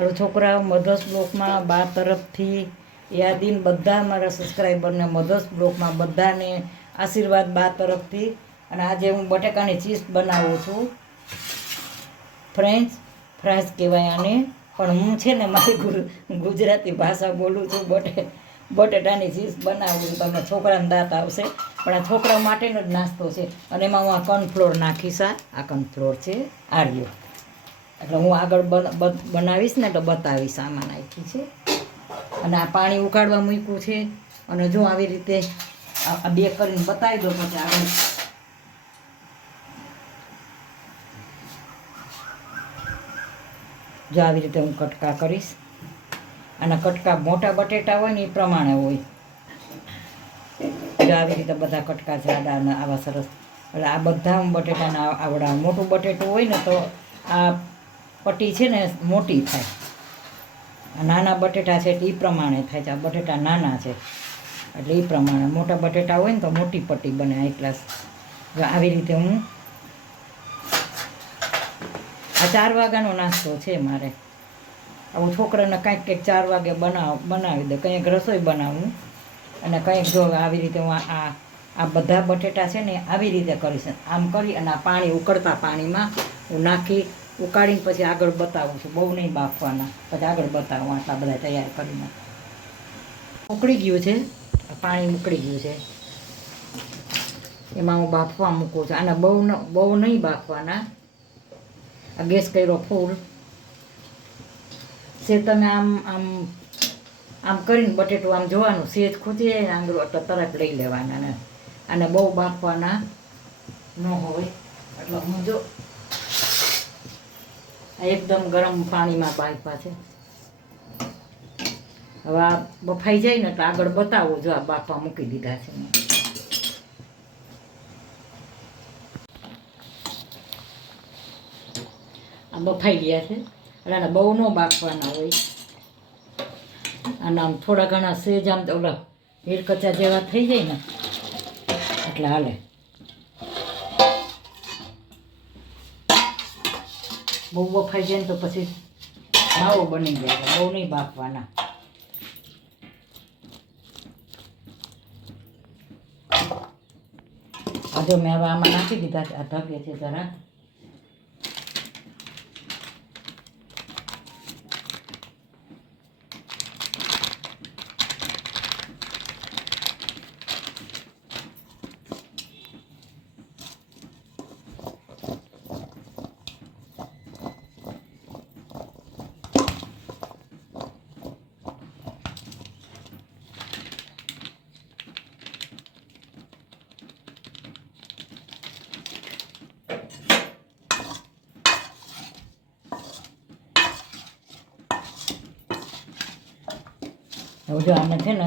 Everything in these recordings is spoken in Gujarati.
હાલો છોકરાઓ, મધર્સ બ્લોકમાં બા તરફથી યાદીન બધા મારા સબસ્ક્રાઈબરને મધર્સ બ્લોકમાં બધાને આશીર્વાદ બા તરફથી. અને આજે હું બટેકાની ચીઝ બનાવું છું. ફ્રેન્ચ ફ્રાઈસ કહેવાય આને, પણ હું છે ને મારી ગુજરાતી ભાષા બોલું છું. બટેટાની ચીઝ બનાવું છું. તમને છોકરાને દાંત આવશે, પણ આ છોકરા માટેનો જ નાસ્તો છે. અને એમાં હું આ કોર્નફ્લોર નાખીશ. આ કોર્નફ્લોર છે આર્યો, એટલે હું આગળ બનાવીશ ને તો બતાવીશ. આમાં નાખી છે અને આ પાણી ઉકાળવા મૂક્યું છે. અને જો આવી રીતે આ બે કરીને બતાવી દો પછી આગળ. જો આવી રીતે હું કટકા કરીશ. અને કટકા મોટા બટેટા હોય ને એ પ્રમાણે હોય. જો આવી રીતે બધા કટકા જાડા અને આવા સરસ. એટલે આ બધા બટેટાના આવડા મોટું બટેટું હોય ને તો આ પટ્ટી છે ને મોટી થાય. નાના બટેટા છે એટલે એ પ્રમાણે થાય છે. આ બટેટા નાના છે એટલે એ પ્રમાણે. મોટા બટેટા હોય ને તો મોટી પટ્ટી બને હાઈ ક્લાસ. આવી રીતે હું આ 4 વાગ્યાનો નાસ્તો છે મારે. આવું છોકરાને કાંઈક કંઈક 4 વાગે બનાવી દે. કંઈક રસોઈ બનાવું અને કંઈક જો આવી રીતે હું આ બધા બટેટા છે ને આવી રીતે કરીશ. આમ કરી અને આ પાણી ઉકળતા પાણીમાં હું નાખી ઉકાળીને પછી આગળ બતાવું છું. બહુ નહીં બાફવાના, પછી આગળ બતાવું આટલા બધા તૈયાર કરીને. ઉકળી ગયું છે, પાણી ઉકળી ગયું છે. એમાં હું બાફવા મૂકું છું. આને બહુ નહીં બાફવાના. આ ગેસ કર્યો ફૂલ છે. તમે આમ કરીને બટેટું આમ જોવાનું, સેજ ખૂટી જાય ને આંગળું એટલે તરત લઈ લેવાના. અને બહુ બાફવાના ન હોય. એટલે હું જો એકદમ ગરમ પાણીમાં બાફવા છે. હવે આ બફાઈ જાય ને એટલે આગળ બતાવું. જો આ બાફવા મૂકી દીધા છે. આ બફાઈ ગયા છે એટલે આને બહુ ન બાફવાના હોય. અને આમ થોડા ઘણા સેજ આમ ઓલા હીરકચા જેવા થઈ જાય ને એટલે હાલે. બહુ બફાઈ જાય ને તો પછી માવો બની જાય. બહુ નહીં બાફવાના. જો મેં હવે આમાં નાખી દીધા છે. આ ઢગે છે જરા. હવે જો આને છે ને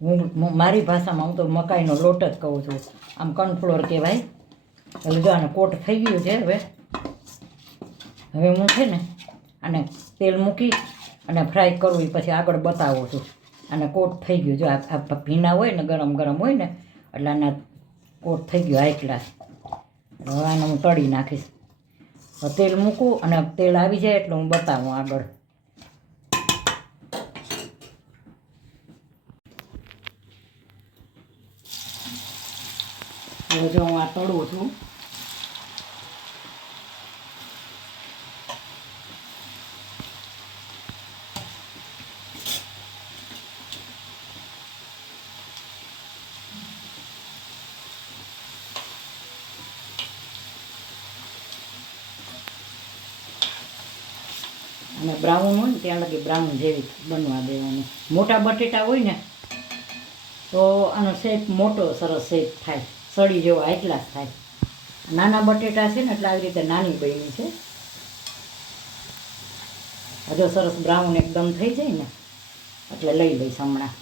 હું મારી ભાષામાં હું તો મકાઈનો લોટ જ કહું છું. આમ કોર્નફ્લોર કહેવાય. એટલે જો આને કોટ થઈ ગયું છે. હવે હું છે ને આને તેલ મૂકી અને ફ્રાય કરવું પછી આગળ બતાવું છું. આને કોટ થઈ ગયું. જો આ ભીના હોય ને ગરમ ગરમ હોય ને એટલે આના કોટ થઈ ગયો હાઈ ક્લાસ. હવે આને હું તળી નાખીશ. તેલ મૂકું અને તેલ આવી જાય એટલે હું બતાવું આગળ. હવે જો હું આ તળું છું. અને બ્રાઉન હોય ને ત્યાં લગી બ્રાઉન જેવી બનવા દેવાની. મોટા બટેટા હોય ને તો આનો શેપ મોટો સરસ શેપ થાય. સળી જેવો હાઈ ક્લાસ થાય. નાના બટેટા છે ને એટલે આવી રીતે નાની બની છે. હજુ સરસ બ્રાઉન એકદમ થઈ જાય ને એટલે લઈ લઈશ હમણાં.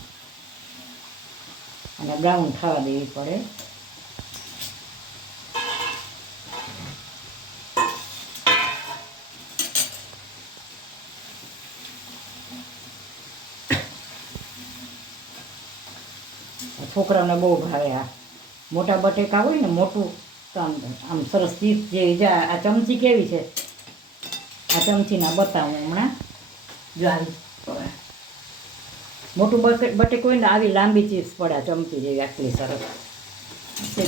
અને બ્રાઉન થવા દેવી પડે. છોકરાઓને બહુ ભાવે આ મોટા બટેકા હોય ને મોટું તો આમ સરસ ચીપ જેવી. આ ચમચી કેવી છે, આ ચમચીના બતાવું હમણાં. જો આવી મોટું બટેક હોય ને આવી લાંબી ચીપ્સ પડે ચમચી જેવી આટલી સરસ.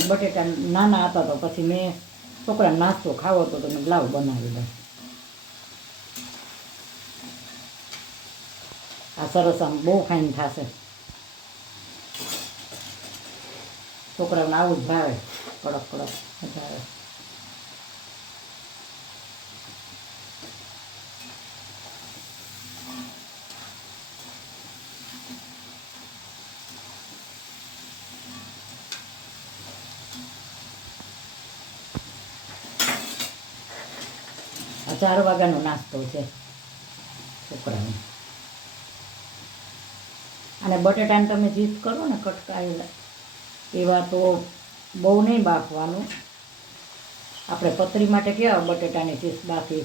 બટેટા નાના હતા તો પછી મેં છોકરાને નાસ્તો ખાવો હતો તો મેં લાવ બનાવી દઉં. આ સરસ આમ બહુ ફાઇન થશે. છોકરાઓને આવું જ ભાવે, કડક કડક મજા આવે. આ 4 વાગ્યાનો નાસ્તો છે છોકરાને. અને બટેટાને તમે ચીપ્સ કરો ને કટકાયેલા એવા તો બહુ નહીં બાફવાનું. આપણે પતરી માટે કેવા બટેટાની ચીપ્સ બાફી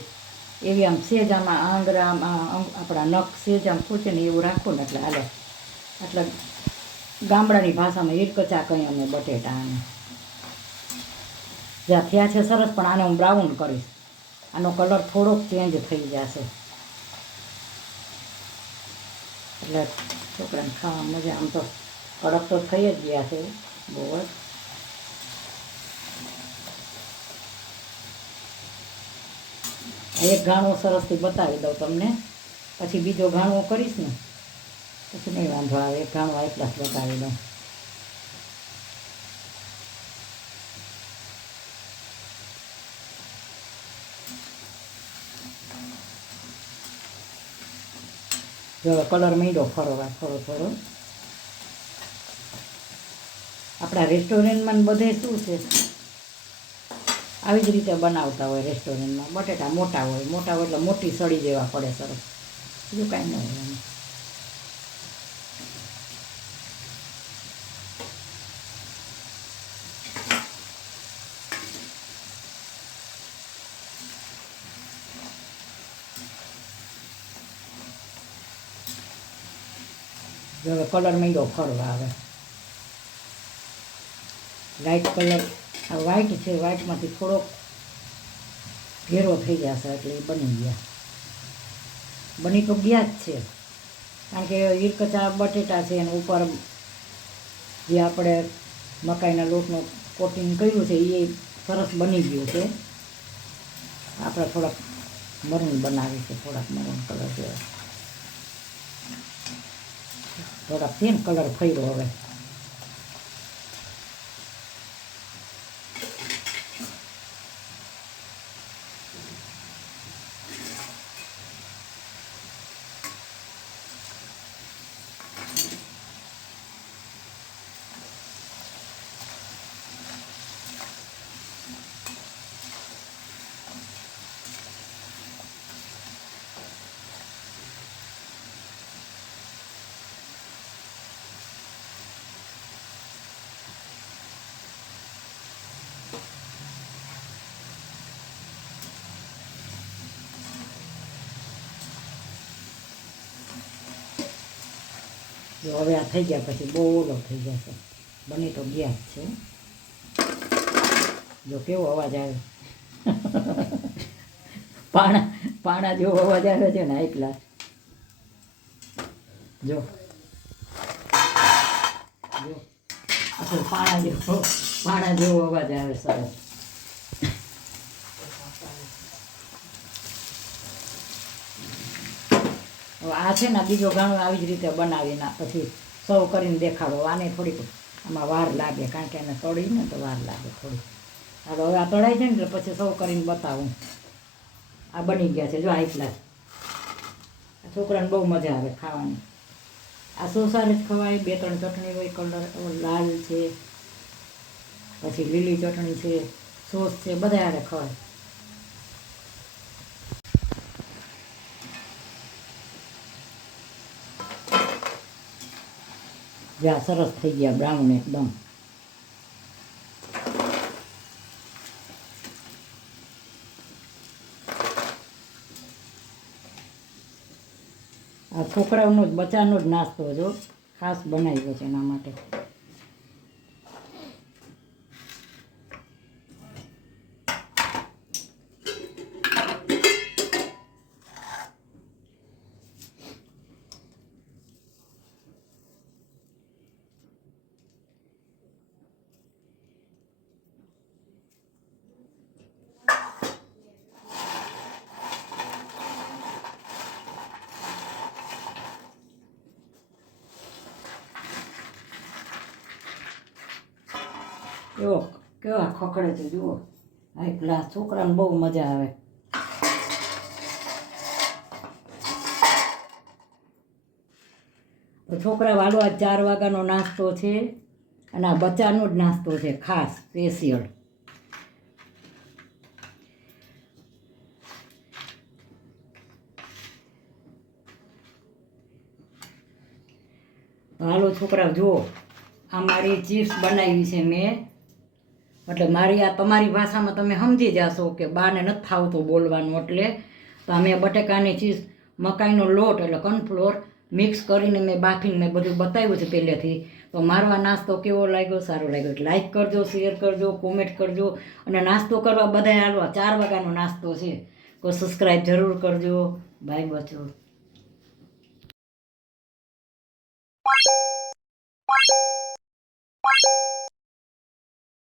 એવી આમ સેજ આમાં આંગળામાં આપણા નખ સેજ આમ ખૂચે ને એવું રાખો ને એટલે હાલે. એટલે ગામડાની ભાષામાં ઈરકચા કહી અમે બટેટાને. જ્યાં થયા છે સરસ, પણ આને હું બ્રાઉન કરીશ. આનો કલર થોડોક ચેન્જ થઈ જશે એટલે છોકરાને ખાવા મજા. આમ તો કડક તો થઈ જ ગયા છે બહુ જ. એક ઘાણો સરસથી બતાવી દઉં તમને, પછી બીજો ઘાણો કરીશ ને પછી નહીં વાંધો આવે. એક ઘાણો એટલા જ બતાવી દઉં. જો કલર મીંડો ફરવા થોડો. આપણા રેસ્ટોરન્ટમાં બધે શું છે આવી જ રીતે બનાવતા હોય રેસ્ટોરન્ટમાં. બટેટા મોટા હોય એટલે મોટી સળી જેવા પડે સરસ, બીજું કાંઈ ન હોય એમાં. જો હવે કલર મીંડો ફરવા આવે. લાઇટ કલર આ વ્હાઈટ છે, વ્હાઈટમાંથી થોડોક ઘેરો થઈ જશે એટલે એ બની ગયા. બની તો ગયા જ છે, કારણ કે ઈરકચા બટેટા છે અને ઉપર જે આપણે મકાઈના લોટનું કોટિંગ કર્યું છે એ સરસ બની ગયું છે. આપણે થોડાક મરૂન બનાવી છે, થોડાક મરૂન કલર જેવા. થોડાક છે ને કલર ફર્યો હવે. જો હવે આ થઈ ગયા પછી બહુ ઓલો થઈ જશે. બની તો ગયા જ છે. જો કેવો અવાજ આવે પાણા જેવો અવાજ આવે છે ને એટલા. જો આપણે પાણા જેવો અવાજ આવે સરસ. આ છે ને બીજો ઘણો આવી જ રીતે બનાવીને પછી સર્વ કરીને દેખાડો. આને થોડીક આમાં વાર લાગે, કારણ કે એને તળીને તો વાર લાગે થોડી. હાલો હવે આ તળાઈ જાય ને એટલે પછી સર્વ કરીને બતાવું. આ બની ગયા છે જો એટલા. છોકરાને બહુ મજા આવે ખાવાની. આ સોસારે જ ખવાય. 2-3 ચટણી હોય, કલર લાલ છે, પછી લીલી ચટણી છે, સોસ છે, બધા હારે ખવાય. જ્યાં સરસ થઈ ગયા બ્રાઉન એકદમ. આ છોકરાઓનો જ બચાનો જ નાસ્તો જો ખાસ બનાવ્યો છે એના માટે. એવો કેવા ખખડે છે જુઓ. આ ગ્લાસ છોકરાને બહુ મજા આવે. તો છોકરા વાળો આ 4 વાગ્યાનો નાસ્તો છે અને આ બચ્ચાનો જ નાસ્તો છે ખાસ સ્પેશિયલ. હાલો છોકરા જુઓ, આ મારી ચિપ્સ બનાવી છે મેં. એટલે મારી આ તમારી ભાષામાં તમે સમજી જશો કે બાને નથી ફાવતું બોલવાનું. એટલે તો મેં બટેકાની ચીઝ, મકાઈનો લોટ એટલે કોર્નફ્લોર મિક્સ કરીને મેં બાફીને મેં બધું બતાવ્યું છે પહેલેથી. તો મારો આ નાસ્તો કેવો લાગ્યો, સારો લાગ્યો લાઈક કરજો, શેર કરજો, કોમેન્ટ કરજો. અને નાસ્તો કરવા બધાય હાલવા 4 વાગ્યાનો નાસ્તો છે. કોઈ સબસ્ક્રાઈબ જરૂર કરજો. બાય બચ્ચો.